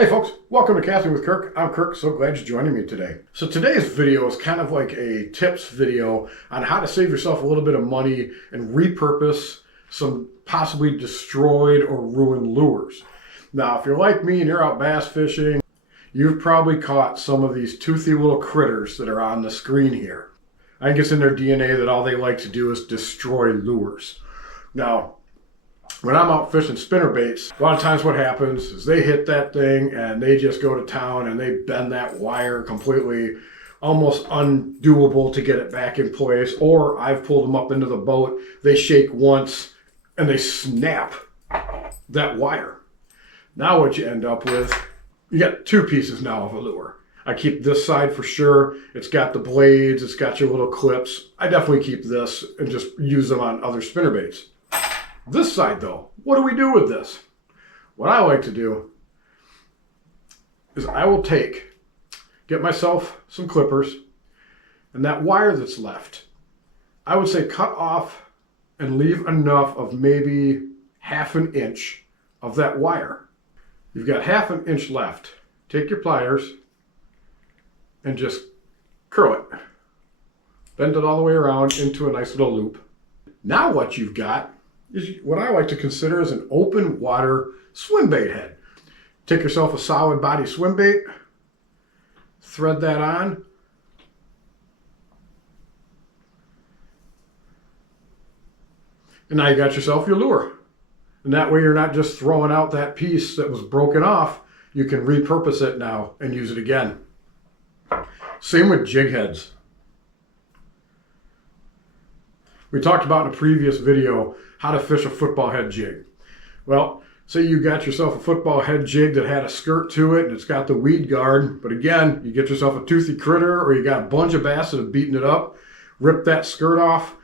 Hey folks, welcome to Casting with Kirk. I'm Kirk, so glad you're joining me today. So today's video is kind of like a tips video on how to save yourself a little bit of money and repurpose some possibly destroyed or ruined lures. Now, if you're like me and you're out bass fishing, you've probably caught some of these toothy little critters that are on the screen here. I think it's in their DNA that all they like to do is destroy lures. Now, when I'm out fishing spinnerbaits, a lot of times what happens is they hit that thing and they just go to town and they bend that wire completely, almost undoable to get it back in place. Or I've pulled them up into the boat, they shake once and they snap that wire. Now what you end up with, you got two pieces now of a lure. I keep this side for sure. It's got the blades, it's got your little clips. I definitely keep this and just use them on other spinnerbaits. This side though, what do we do with this? What I like to do is I will get myself some clippers, and that wire that's left, I would say cut off and leave enough of maybe ½ an inch of that wire. You've got ½ an inch left. Take your pliers and just curl it. Bend it all the way around into a nice little loop. Now what you've got is what I like to consider as an open water swim bait head. Take yourself a solid body swim bait, thread that on, and now you got yourself your lure. And that way you're not just throwing out that piece that was broken off, you can repurpose it now and use it again. Same with jig heads. We talked about in a previous video how to fish a football head jig. Well, say you got yourself a football head jig that had a skirt to it and it's got the weed guard, but again, you get yourself a toothy critter or you got a bunch of bass that have beaten it up, rip that skirt off,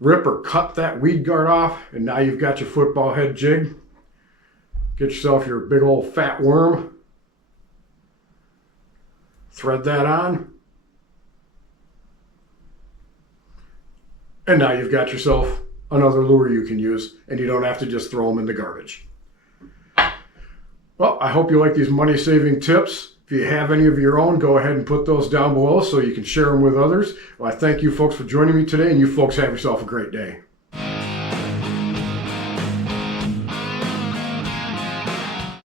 rip or cut that weed guard off, and now you've got your football head jig. Get yourself your big old fat worm, thread that on, and now you've got yourself another lure you can use, and you don't have to just throw them in the garbage. Well, I hope you like these money-saving tips. If you have any of your own, go ahead and put those down below so you can share them with others. Well, I thank you folks for joining me today, and you folks have yourself a great day.